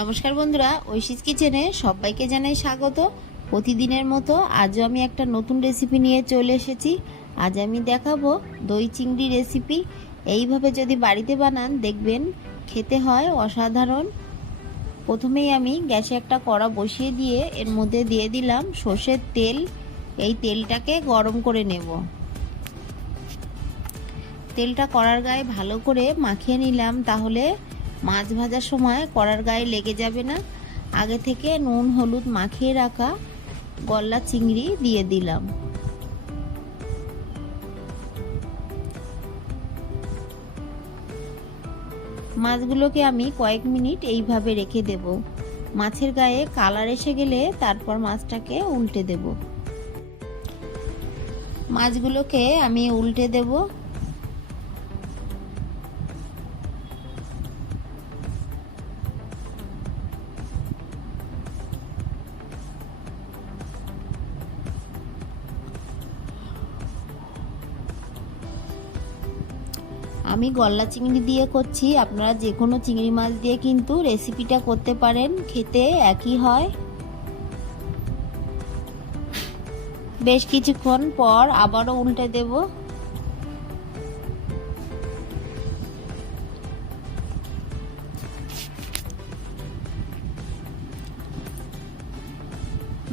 নমস্কার বন্ধুরা, ঐশীস কিচেনে সবাইকে জানাই স্বাগত। প্রতিদিনের মতো আজও আমি একটা নতুন রেসিপি নিয়ে চলে এসেছি। আজ আমি দেখাবো দই চিংড়ি রেসিপি। এইভাবে যদি বাড়িতে বানান দেখবেন খেতে হয় অসাধারণ। প্রথমেই আমি গ্যাসে একটা কড়া বসিয়ে দিয়ে এর মধ্যে দিয়ে দিলাম সর্ষের তেল। এই তেলটাকে গরম করে নেব। তেলটা কড়ার গায়ে ভালো করে মাখিয়ে নিলাম, তাহলে মাছ ভাজার সময় কড়ার গায়ে লেগে যাবে না। আগে থেকে নুন হলুদ মাখিয়ে রাখা গলদা চিংড়ি দিয়ে দিলাম। মাছগুলোকে আমি কয়েক মিনিট এইভাবে রেখে দেব। মাছের গায়ে কালার এসে গেলে তারপর মাছটাকে উল্টে দেব। মাছগুলোকে আমি উল্টে দেব। আমি গলদা চিংড়ি দিয়ে করছি, আপনারা যে কোনো চিংড়ি মাছ দিয়ে কিন্তু রেসিপিটা করতে পারেন, খেতে একই হয়। বেশ কিছুক্ষণ পর আবারও উল্টে দেব।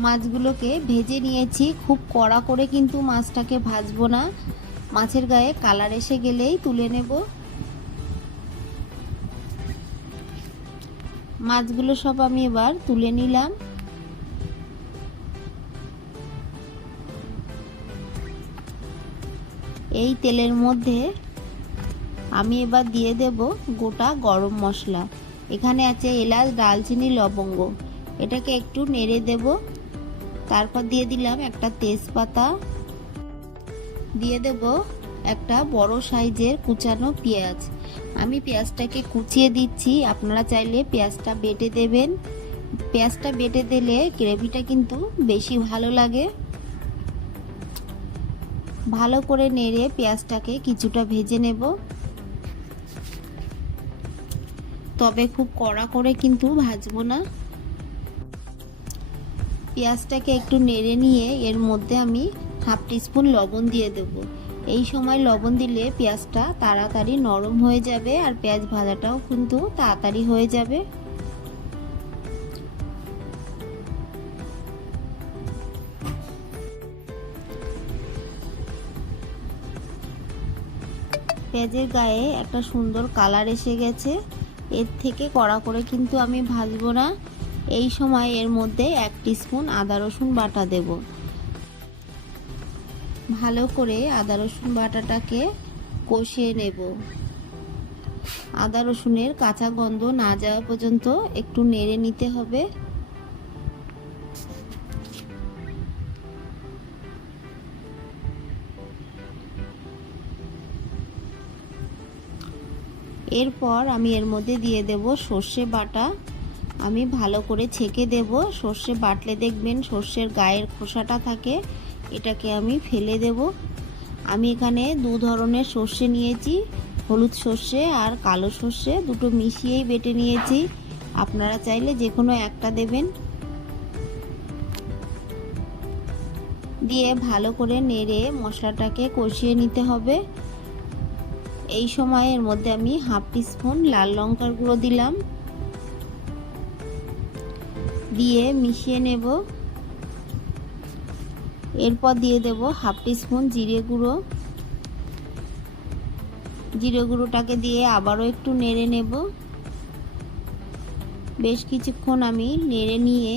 মাছগুলোকে ভেজে নিয়েছি, খুব কড়া করে কিন্তু মাছটাকে ভাজবো না। মাছের গায়ে কালার এসে গেলেই তুলে নেব। মাছগুলো সব আমি এবার তুলে নিলাম। এই তেলের মধ্যে আমি এবার দিয়ে দেব গোটা গরম মশলা। এখানে আছে এলাচ, দারচিনি, লবঙ্গ। এটাকে একটু নেড়ে দেব। তারপর দিয়ে দিলাম একটা তেজপাতা, দিয়ে দেব একটা বড় সাইজের কুচানো পেঁয়াজ। আমি পেঁয়াজটাকে কুচিয়ে দিচ্ছি, আপনারা চাইলে পেঁয়াজটা বেটে দেবেন। পেঁয়াজটা বেটে দিলে গ্রেভিটা কিন্তু বেশি ভালো লাগে। ভালো করে নেড়ে পেঁয়াজটাকে কিছুটা ভেজে নেব, তবে খুব কড়া করে কিন্তু ভাজবো না। পেঁয়াজটাকে একটু নেড়ে নিয়ে এর মধ্যে আমি হাফ টিস্পুন লবণ দিয়ে দেব। এই সময় লবণ দিলে পেঁয়াজটা তাড়াতাড়ি নরম হয়ে যাবে আর পেঁয়াজ ভাজাটাও কিন্তু তাড়াতাড়ি হয়ে যাবে। পেঁয়াজের গায়ে একটা সুন্দর কালার এসে গেছে। এর থেকে কড়া করে কিন্তু আমি ভাজবো না। এই সময় এর মধ্যে 1 টিস্পুন আদা রসুন বাটা দেব। ভালো করে আদা রসুন বাটাটাকে কষিয়ে নেব। আদা রসুনের কাঁচা গন্ধ না যাওয়া পর্যন্ত একটু নেড়ে নিতে হবে। এরপর আমি এর মধ্যে দিয়ে দেব সর্ষে বাটা। আমি ভালো করে ছেঁকে দেব। সর্ষে বাটলে দেখবেন সর্ষের গায়ের খোসাটা থাকে, এটাকে আমি ফেলে দেব। আমি এখানে দু ধরনের সর্ষে নিয়েছি, হলুদ সর্ষে আর কালো সর্ষে, দুটো মিশিয়েই বেটে নিয়েছি। আপনারা চাইলে যে কোনো একটা দেবেন। দিয়ে ভালো করে নেড়ে মশলাটাকে কষিয়ে নিতে হবে। এই সময় এর মধ্যে আমি হাফ টিস্পুন লাল লঙ্কার গুঁড়ো দিলাম, দিয়ে মিশিয়ে নেব। এরপর দিয়ে দেব হাফ টিস্পুন জিরে গুঁড়ো। জিরে গুঁড়োটাকে দিয়ে আবারও একটু নেড়ে নেব। বেশ কিছুক্ষণ আমি নেড়ে নিয়ে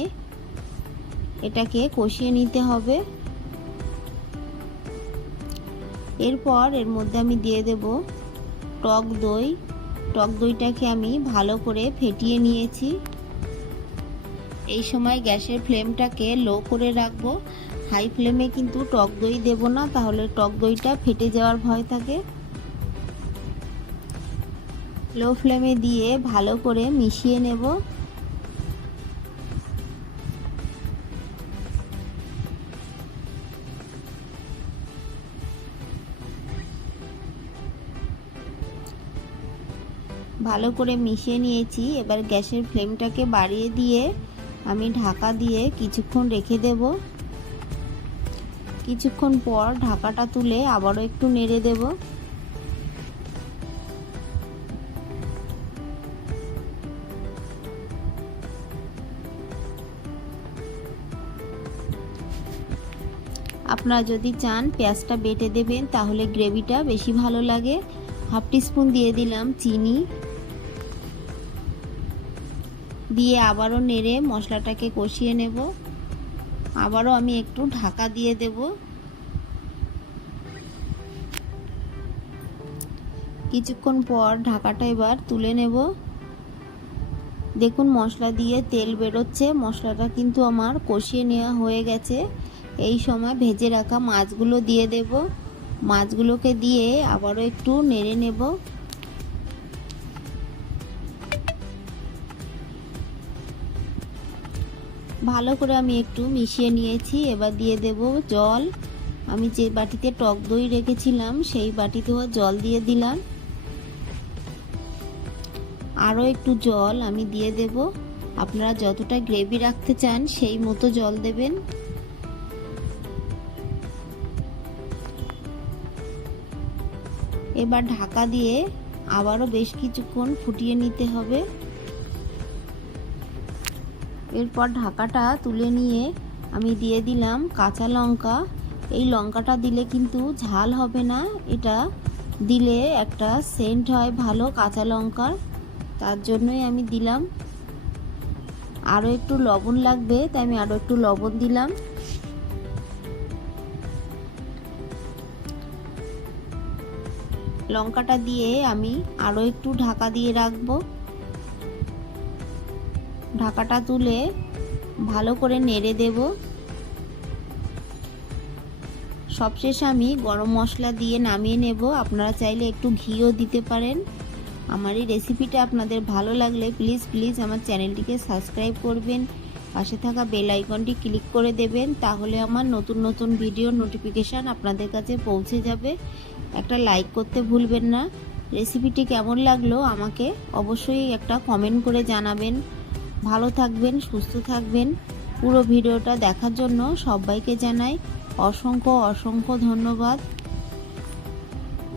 এটাকে কষিয়ে নিতে হবে। এরপর এর মধ্যে আমি দিয়ে দেব টক দই। টক দইটাকে আমি ভালো করে ফেটিয়ে নিয়েছি। এই সময় গ্যাসের ফ্লেমটাকে লো করে রাখবো। হাই ফ্লেমে কিন্তু টক দই দেব না, তাহলে টক দইটা ফেটে যাওয়ার ভয় থাকে। লো ফ্লেমে দিয়ে ভালো করে মিশিয়ে নেব। ভালো করে মিশিয়ে নিয়েছি। এবার গ্যাসের ফ্লেমটাকে বাড়িয়ে দিয়ে আমি ঢাকা দিয়ে কিছুক্ষণ রেখে দেব। কিছুক্ষণ পর ঢাকাটা তুলে আবারও একটু নেড়ে দেব। আপনারা যদি চান পেঁয়াজটা বেটে দেবেন, তাহলে গ্রেভিটা বেশি ভালো লাগে। হাফ টিস্পুন দিয়ে দিলাম চিনি, দিয়ে আবারও নেড়ে মশলাটাকে কষিয়ে নেব। আবারও আমি একটু ঢাকা দিয়ে দেব। কিছুক্ষণ পর ঢাকাটা এবার তুলে নেব। দেখুন মশলা দিয়ে তেল বেরোচ্ছে, মশলাটা কিন্তু আমার কষিয়ে নেওয়া হয়ে গেছে। এই সময় ভেজে রাখা মাছগুলো দিয়ে দেব। মাছগুলোকে দিয়ে আবারও একটু নেড়ে নেব। ভালো করে আমি একটু মিশিয়ে নিয়েছি। এবার দিয়ে দেব জল। আমি যে বাটিতে টক দই রেখেছিলাম সেই বাটিতেও জল দিয়ে দিলাম। আরও একটু জল আমি দিয়ে দেব। আপনারা যতটা গ্রেভি রাখতে চান সেই মতো জল দেবেন। এবার ঢাকা দিয়ে আবারও বেশ কিছুক্ষণ ফুটিয়ে নিতে হবে। এরপর ঢাকাটা তুলে নিয়ে আমি দিয়ে দিলাম কাঁচা লঙ্কা। এই লঙ্কাটা দিলে কিন্তু ঝাল হবে না, এটা দিলে একটা সেন্ট হয় ভালো কাঁচা লঙ্কার, তার জন্যই আমি দিলাম। আরও একটু লবণ লাগবে, তাই আমি আরও একটু লবণ দিলাম। লঙ্কাটা দিয়ে আমি আরও একটু ঢাকা দিয়ে রাখবো। ঢাকাটা তুলে ভালো করে নেড়ে দেব। সবশেষে আমি গরম মশলা দিয়ে নামিয়ে নেব। আপনারা চাইলে একটু ঘিও দিতে পারেন। আমার এই রেসিপিটা আপনাদের ভালো লাগলে প্লিজ আমার চ্যানেলটিকে সাবস্ক্রাইব করবেন, পাশে থাকা বেল আইকনটি ক্লিক করে দেবেন, তাহলে আমার নতুন ভিডিও নোটিফিকেশান আপনাদের কাছে পৌঁছে যাবে। একটা লাইক করতে ভুলবেন না। রেসিপিটি কেমন লাগলো আমাকে অবশ্যই একটা কমেন্ট করে জানাবেন। ভালো থাকবেন, সুস্থ থাকবেন। পুরো ভিডিওটা দেখার জন্য সবাইকে জানাই অসংখ্য ধন্যবাদ।